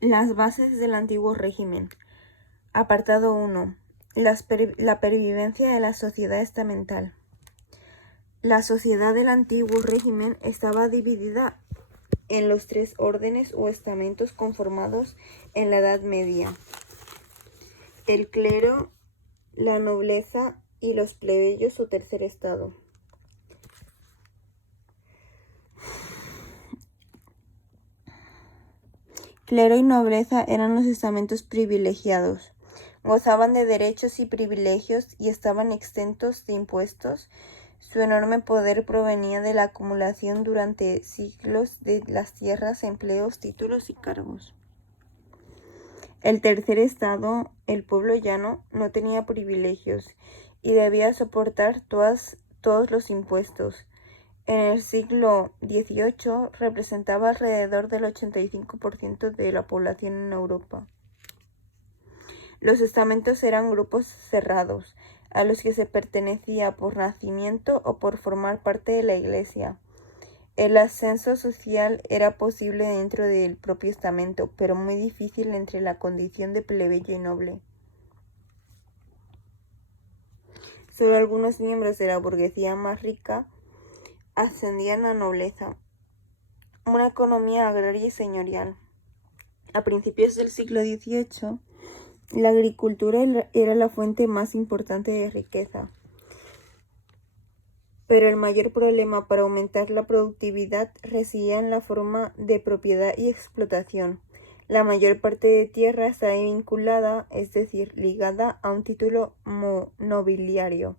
Las bases del antiguo régimen. Apartado 1. La pervivencia de la sociedad estamental. La sociedad del antiguo régimen estaba dividida en los 3 órdenes o estamentos conformados en la Edad Media: el clero, la nobleza y los plebeyos o tercer estado. Clero y nobleza eran los estamentos privilegiados. Gozaban de derechos y privilegios y estaban exentos de impuestos. Su enorme poder provenía de la acumulación durante siglos de las tierras, empleos, títulos y cargos. El tercer estado, el pueblo llano, no tenía privilegios y debía soportar todos los impuestos. En el siglo XVIII representaba alrededor del 85% de la población en Europa. Los estamentos eran grupos cerrados, a los que se pertenecía por nacimiento o por formar parte de la Iglesia. El ascenso social era posible dentro del propio estamento, pero muy difícil entre la condición de plebeyo y noble. Solo algunos miembros de la burguesía más rica ascendían a nobleza. Una economía agraria y señorial. A principios del siglo XVIII, la agricultura era la fuente más importante de riqueza. Pero el mayor problema para aumentar la productividad residía en la forma de propiedad y explotación. La mayor parte de tierra estaba vinculada, es decir, ligada a un título nobiliario,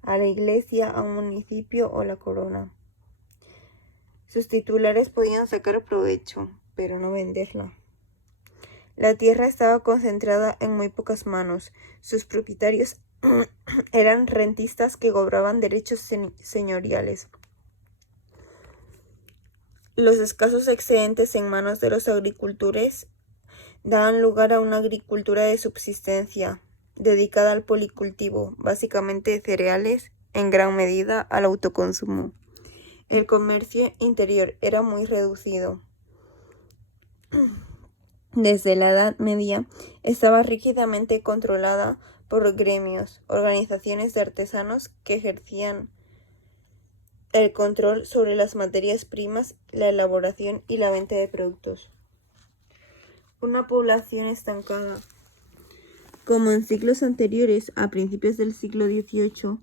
a la iglesia, a un municipio o la corona. Sus titulares podían sacar provecho, pero no venderla. La tierra estaba concentrada en muy pocas manos. Sus propietarios eran rentistas que cobraban derechos señoriales. Los escasos excedentes en manos de los agricultores daban lugar a una agricultura de subsistencia, dedicada al policultivo, básicamente de cereales, en gran medida al autoconsumo. El comercio interior era muy reducido. Desde la Edad Media estaba rígidamente controlada por gremios, organizaciones de artesanos que ejercían el control sobre las materias primas, la elaboración y la venta de productos. Una población estancada. Como en siglos anteriores, a principios del siglo XVIII,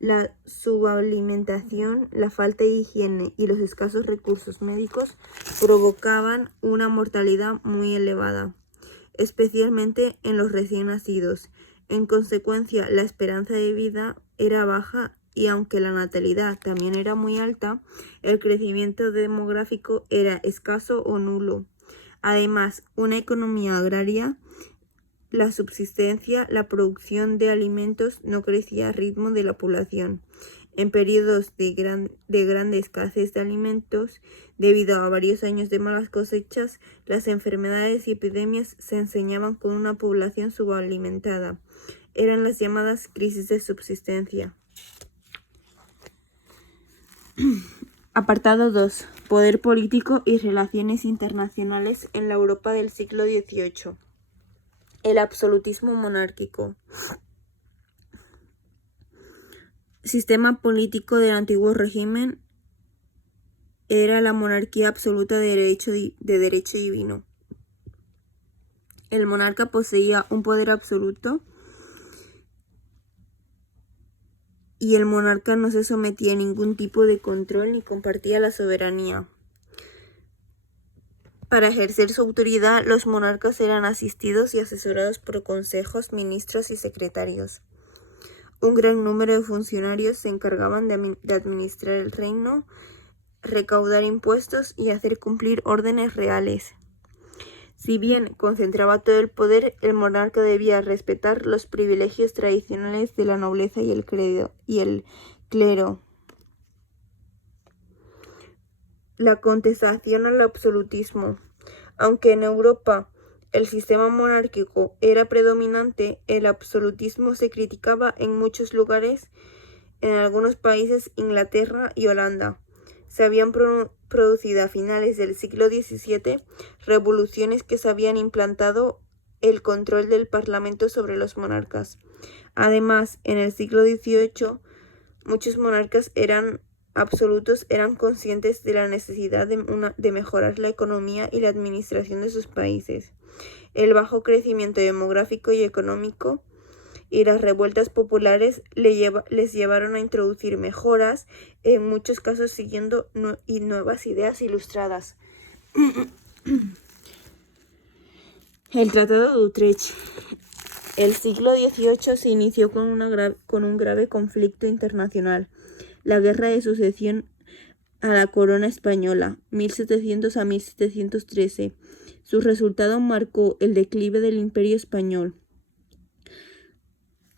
la subalimentación, la falta de higiene y los escasos recursos médicos provocaban una mortalidad muy elevada, especialmente en los recién nacidos. En consecuencia, la esperanza de vida era baja y aunque la natalidad también era muy alta, el crecimiento demográfico era escaso o nulo. Además, una economía agraria, la subsistencia, la producción de alimentos no crecía al ritmo de la población. En periodos de grande escasez de alimentos, debido a varios años de malas cosechas, las enfermedades y epidemias se enseñaban con una población subalimentada. Eran las llamadas crisis de subsistencia. Apartado 2. Poder político y relaciones internacionales en la Europa del siglo XVIII. El absolutismo monárquico. Sistema político del antiguo régimen era la monarquía absoluta de derecho divino. El monarca poseía un poder absoluto y el monarca no se sometía a ningún tipo de control ni compartía la soberanía. Para ejercer su autoridad, los monarcas eran asistidos y asesorados por consejos, ministros y secretarios. Un gran número de funcionarios se encargaban de administrar el reino, recaudar impuestos y hacer cumplir órdenes reales. Si bien concentraba todo el poder, el monarca debía respetar los privilegios tradicionales de la nobleza y el clero. La contestación al absolutismo. Aunque en Europa el sistema monárquico era predominante, el absolutismo se criticaba en muchos lugares, en algunos países, Inglaterra y Holanda. se habían producido a finales del siglo XVII revoluciones que se habían implantado el control del Parlamento sobre los monarcas. Además, en el siglo XVIII, muchos monarcas absolutos eran conscientes de la necesidad de mejorar la economía y la administración de sus países. El bajo crecimiento demográfico y económico y las revueltas populares les llevaron a introducir mejoras, en muchos casos siguiendo nuevas ideas ilustradas. El Tratado de Utrecht. El siglo XVIII se inició con un grave conflicto internacional, la Guerra de Sucesión a la Corona Española, 1700 a 1713. Su resultado marcó el declive del Imperio Español.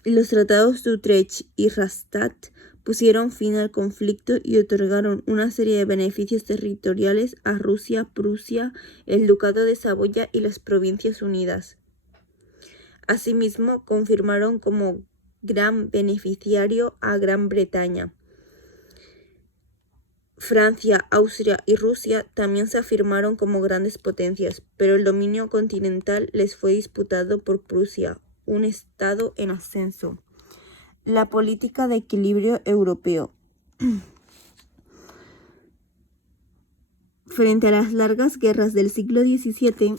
Los tratados de Utrecht y Rastatt pusieron fin al conflicto y otorgaron una serie de beneficios territoriales a Rusia, Prusia, el Ducado de Saboya y las Provincias Unidas. Asimismo, confirmaron como gran beneficiario a Gran Bretaña. Francia, Austria y Rusia también se afirmaron como grandes potencias, pero el dominio continental les fue disputado por Prusia, un estado en ascenso. La política de equilibrio europeo. Frente a las largas guerras del siglo XVII,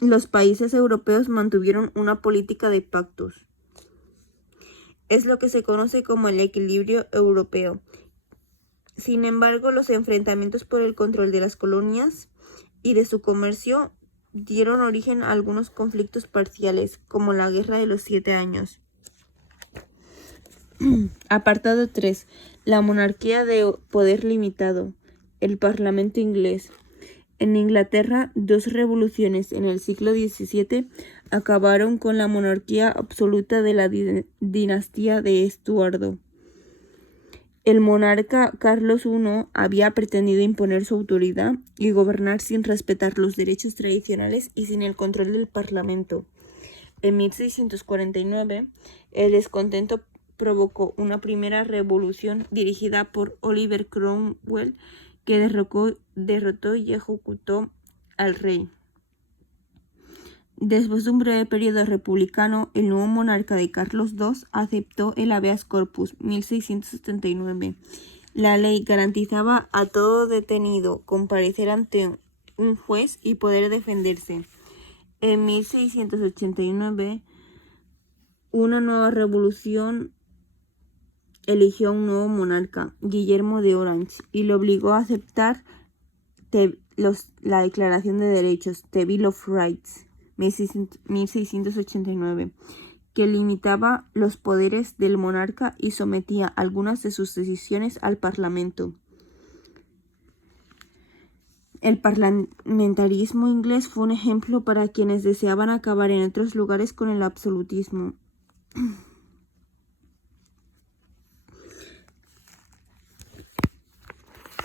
los países europeos mantuvieron una política de pactos. Es lo que se conoce como el equilibrio europeo. Sin embargo, los enfrentamientos por el control de las colonias y de su comercio dieron origen a algunos conflictos parciales, como la Guerra de los 7 Años. Apartado 3. La monarquía de poder limitado. El Parlamento inglés. En Inglaterra, 2 revoluciones en el siglo XVII acabaron con la monarquía absoluta de la dinastía de Estuardo. El monarca Carlos I había pretendido imponer su autoridad y gobernar sin respetar los derechos tradicionales y sin el control del Parlamento. En 1649, el descontento provocó una primera revolución dirigida por Oliver Cromwell, que derrotó y ejecutó al rey. Después de un breve periodo republicano, el nuevo monarca de Carlos II aceptó el habeas corpus, 1679. La ley garantizaba a todo detenido comparecer ante un juez y poder defenderse. En 1689, una nueva revolución eligió a un nuevo monarca, Guillermo de Orange, y lo obligó a aceptar la Declaración de Derechos, The Bill of Rights, 1689, que limitaba los poderes del monarca y sometía algunas de sus decisiones al Parlamento. El parlamentarismo inglés fue un ejemplo para quienes deseaban acabar en otros lugares con el absolutismo.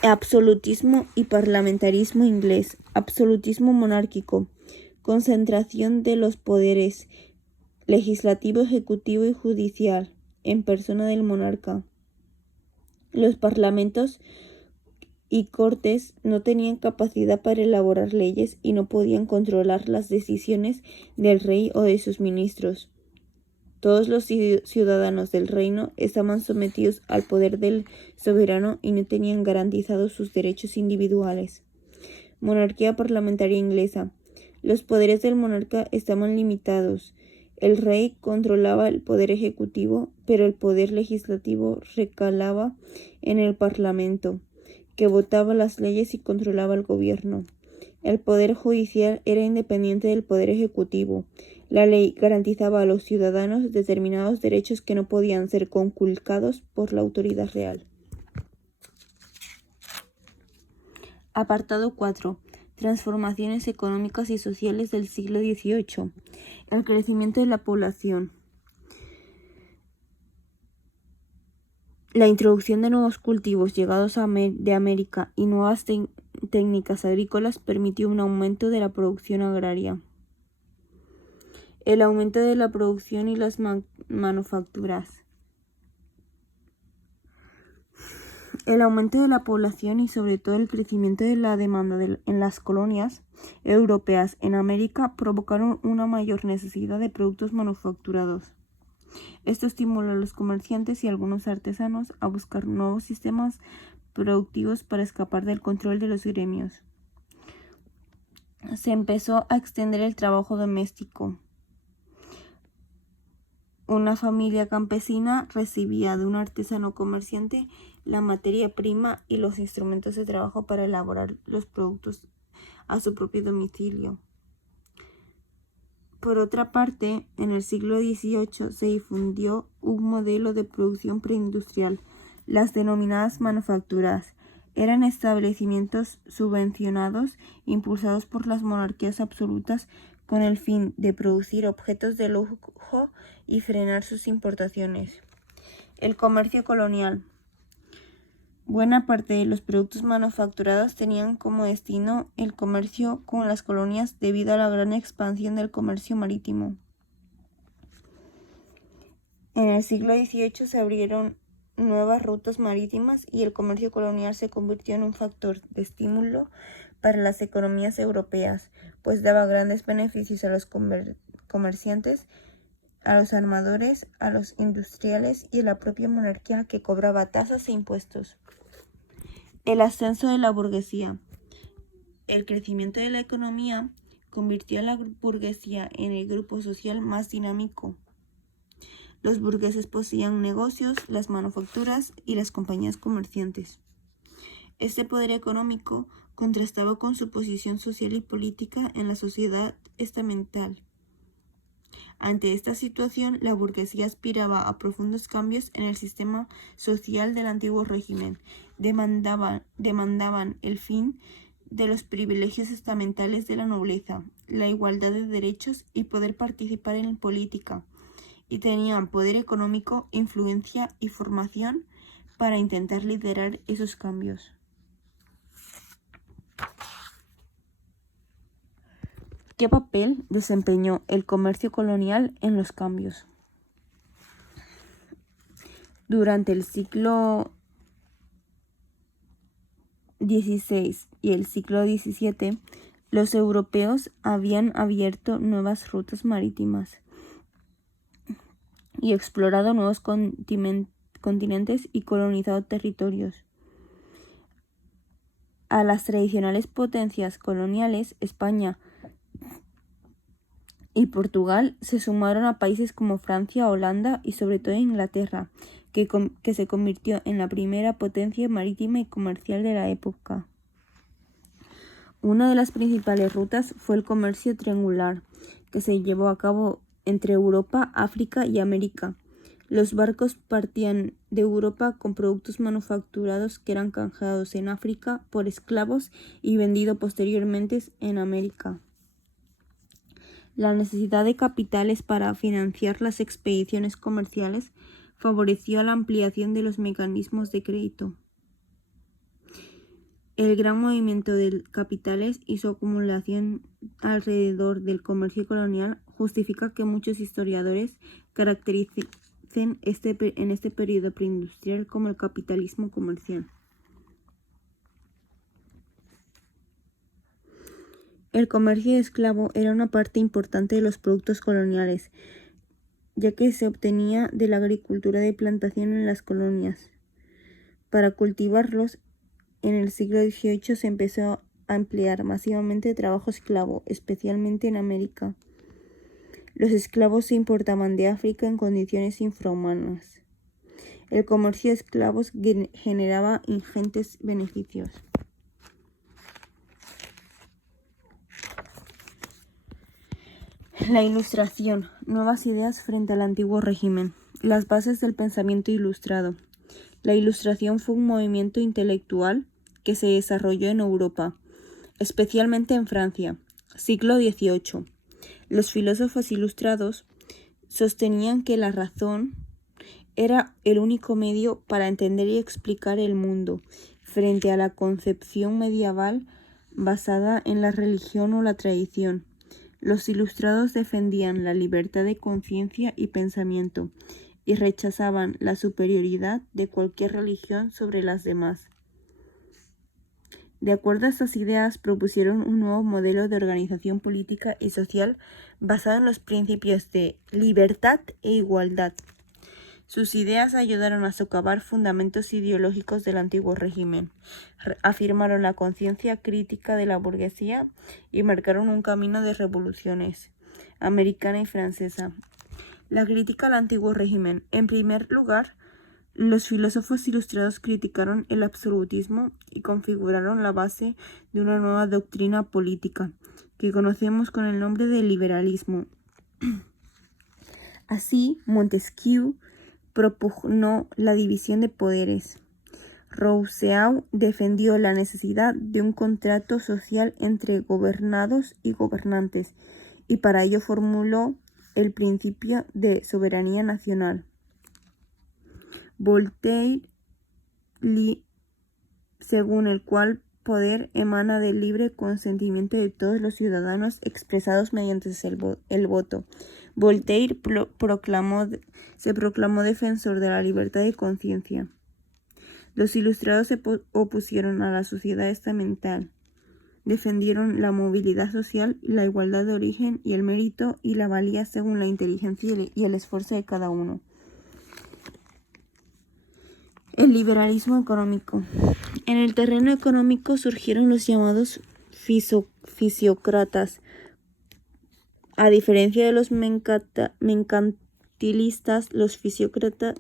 Absolutismo y parlamentarismo inglés. Absolutismo monárquico. Concentración de los poderes legislativo, ejecutivo y judicial en persona del monarca. Los parlamentos y cortes no tenían capacidad para elaborar leyes y no podían controlar las decisiones del rey o de sus ministros. Todos los ciudadanos del reino estaban sometidos al poder del soberano y no tenían garantizados sus derechos individuales. Monarquía parlamentaria inglesa. Los poderes del monarca estaban limitados. El rey controlaba el poder ejecutivo, pero el poder legislativo recalaba en el Parlamento, que votaba las leyes y controlaba el gobierno. El poder judicial era independiente del poder ejecutivo. La ley garantizaba a los ciudadanos determinados derechos que no podían ser conculcados por la autoridad real. Apartado 4. Transformaciones económicas y sociales del siglo XVIII. El crecimiento de la población. La introducción de nuevos cultivos llegados de América y nuevas técnicas agrícolas permitió un aumento de la producción agraria. El aumento de la producción y las manufacturas. El aumento de la población y sobre todo el crecimiento de la demanda en las colonias europeas en América provocaron una mayor necesidad de productos manufacturados. Esto estimuló a los comerciantes y algunos artesanos a buscar nuevos sistemas productivos para escapar del control de los gremios. Se empezó a extender el trabajo doméstico. Una familia campesina recibía de un artesano comerciante la materia prima y los instrumentos de trabajo para elaborar los productos a su propio domicilio. Por otra parte, en el siglo XVIII se difundió un modelo de producción preindustrial. Las denominadas manufacturas eran establecimientos subvencionados, impulsados por las monarquías absolutas con el fin de producir objetos de lujo y frenar sus importaciones. El comercio colonial. Buena parte de los productos manufacturados tenían como destino el comercio con las colonias debido a la gran expansión del comercio marítimo. En el siglo XVIII se abrieron nuevas rutas marítimas y el comercio colonial se convirtió en un factor de estímulo para las economías europeas, pues daba grandes beneficios a los comerciantes, a los armadores, a los industriales y a la propia monarquía que cobraba tasas e impuestos. El ascenso de la burguesía. El crecimiento de la economía convirtió a la burguesía en el grupo social más dinámico. Los burgueses poseían negocios, las manufacturas y las compañías comerciantes. Este poder económico contrastaba con su posición social y política en la sociedad estamental. Ante esta situación, la burguesía aspiraba a profundos cambios en el sistema social del antiguo régimen. Demandaban el fin de los privilegios estamentales de la nobleza, la igualdad de derechos y poder participar en política, y tenían poder económico, influencia y formación para intentar liderar esos cambios. ¿Qué papel desempeñó el comercio colonial en los cambios? Durante el siglo XVI y el siglo XVII, los europeos habían abierto nuevas rutas marítimas y explorado nuevos continentes y colonizado territorios. A las tradicionales potencias coloniales, España y Portugal se sumaron a países como Francia, Holanda y sobre todo Inglaterra, que se convirtió en la primera potencia marítima y comercial de la época. Una de las principales rutas fue el comercio triangular, que se llevó a cabo entre Europa, África y América. Los barcos partían de Europa con productos manufacturados que eran canjeados en África por esclavos y vendidos posteriormente en América. La necesidad de capitales para financiar las expediciones comerciales favoreció la ampliación de los mecanismos de crédito. El gran movimiento de capitales y su acumulación alrededor del comercio colonial justifica que muchos historiadores caractericen en este periodo preindustrial como el capitalismo comercial. El comercio de esclavo era una parte importante de los productos coloniales, ya que se obtenía de la agricultura de plantación en las colonias. Para cultivarlos, en el siglo XVIII se empezó a emplear masivamente trabajo esclavo, especialmente en América. Los esclavos se importaban de África en condiciones infrahumanas. El comercio de esclavos generaba ingentes beneficios. La Ilustración. Nuevas ideas frente al antiguo régimen. Las bases del pensamiento ilustrado. La Ilustración fue un movimiento intelectual que se desarrolló en Europa, especialmente en Francia, siglo XVIII. Los filósofos ilustrados sostenían que la razón era el único medio para entender y explicar el mundo, frente a la concepción medieval basada en la religión o la tradición. Los ilustrados defendían la libertad de conciencia y pensamiento, y rechazaban la superioridad de cualquier religión sobre las demás. De acuerdo a estas ideas, propusieron un nuevo modelo de organización política y social basado en los principios de libertad e igualdad. Sus ideas ayudaron a socavar fundamentos ideológicos del antiguo régimen, afirmaron la conciencia crítica de la burguesía y marcaron un camino de revoluciones americana y francesa. La crítica al antiguo régimen. En primer lugar, los filósofos ilustrados criticaron el absolutismo y configuraron la base de una nueva doctrina política, que conocemos con el nombre de liberalismo. Así, Montesquieu propugnó la división de poderes. Rousseau defendió la necesidad de un contrato social entre gobernados y gobernantes, y para ello formuló el principio de soberanía nacional. Voltaire, según el cual poder emana del libre consentimiento de todos los ciudadanos expresados mediante el voto. Voltaire se proclamó defensor de la libertad de conciencia. Los ilustrados se opusieron a la sociedad estamental. Defendieron la movilidad social, la igualdad de origen y el mérito y la valía según la inteligencia y el esfuerzo de cada uno. El liberalismo económico. En el terreno económico surgieron los llamados fisiócratas. A diferencia de los mercantilistas, los fisiócratas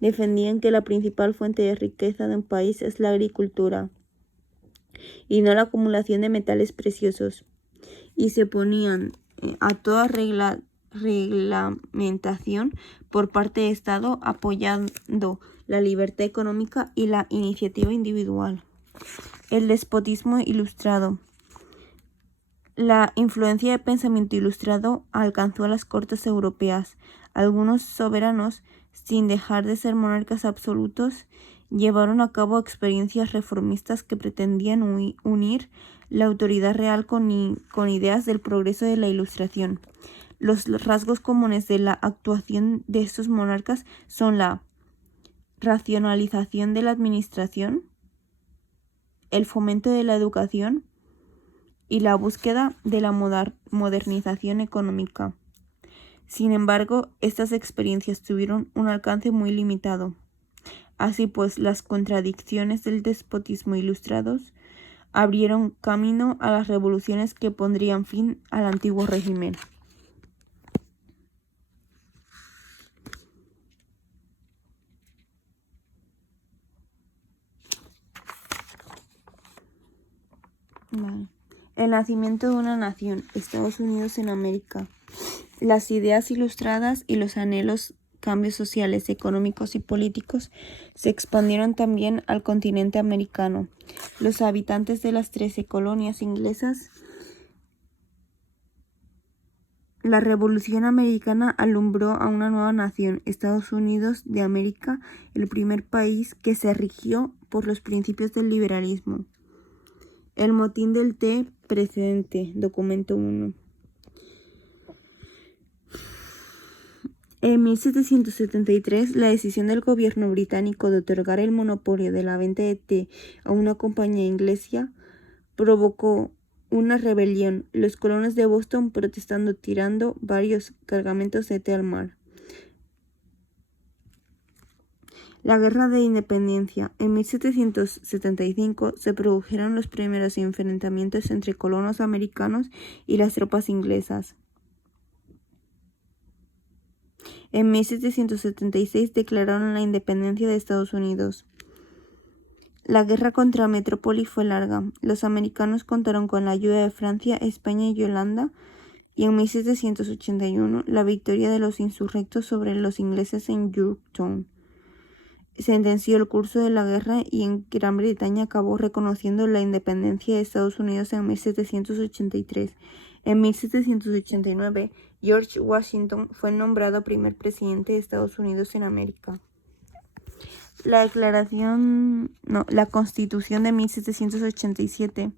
defendían que la principal fuente de riqueza de un país es la agricultura y no la acumulación de metales preciosos, y se oponían a toda reglamentación por parte del Estado, apoyando la libertad económica y la iniciativa individual. El despotismo ilustrado. La influencia del pensamiento ilustrado alcanzó a las cortes europeas. Algunos soberanos, sin dejar de ser monarcas absolutos, llevaron a cabo experiencias reformistas que pretendían unir la autoridad real con ideas del progreso de la Ilustración. Los rasgos comunes de la actuación de estos monarcas son la racionalización de la administración, el fomento de la educación y la búsqueda de la modernización económica. Sin embargo, estas experiencias tuvieron un alcance muy limitado. Así pues, las contradicciones del despotismo ilustrados abrieron camino a las revoluciones que pondrían fin al antiguo régimen. El nacimiento de una nación, Estados Unidos en América. Las ideas ilustradas y los anhelos cambios sociales, económicos y políticos se expandieron también al continente americano. Los habitantes de las 13 colonias inglesas. La Revolución Americana alumbró a una nueva nación, Estados Unidos de América, el primer país que se rigió por los principios del liberalismo. El motín del té precedente, documento 1. En 1773, la decisión del gobierno británico de otorgar el monopolio de la venta de té a una compañía inglesa provocó una rebelión, los colonos de Boston protestando tirando varios cargamentos de té al mar. La Guerra de Independencia. En 1775 se produjeron los primeros enfrentamientos entre colonos americanos y las tropas inglesas. En 1776 declararon la independencia de Estados Unidos. La guerra contra Metrópoli fue larga. Los americanos contaron con la ayuda de Francia, España y Holanda, y en 1781 la victoria de los insurrectos sobre los ingleses en Yorktown sentenció el curso de la guerra y en Gran Bretaña acabó reconociendo la independencia de Estados Unidos en 1783. En 1789, George Washington fue nombrado primer presidente de Estados Unidos en América. La Constitución de 1787.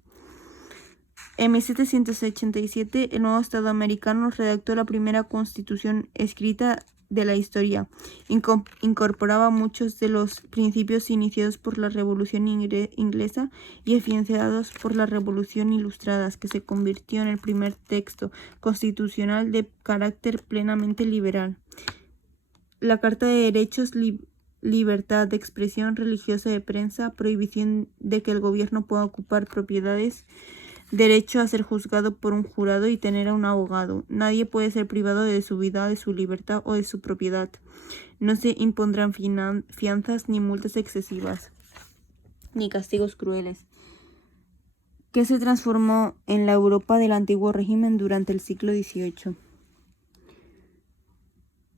En 1787, el nuevo Estado americano redactó la primera Constitución escrita de la historia. Incorporaba muchos de los principios iniciados por la Revolución Inglesa y evidenciados por la Revolución Ilustrada, que se convirtió en el primer texto constitucional de carácter plenamente liberal. La Carta de Derechos, libertad de expresión religiosa, de prensa, prohibición de que el gobierno pueda ocupar propiedades, derecho a ser juzgado por un jurado y tener a un abogado. Nadie puede ser privado de su vida, de su libertad o de su propiedad. No se impondrán fianzas ni multas excesivas, ni castigos crueles. ¿Qué se transformó en la Europa del antiguo régimen durante el siglo XVIII?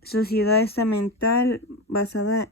Sociedad estamental basada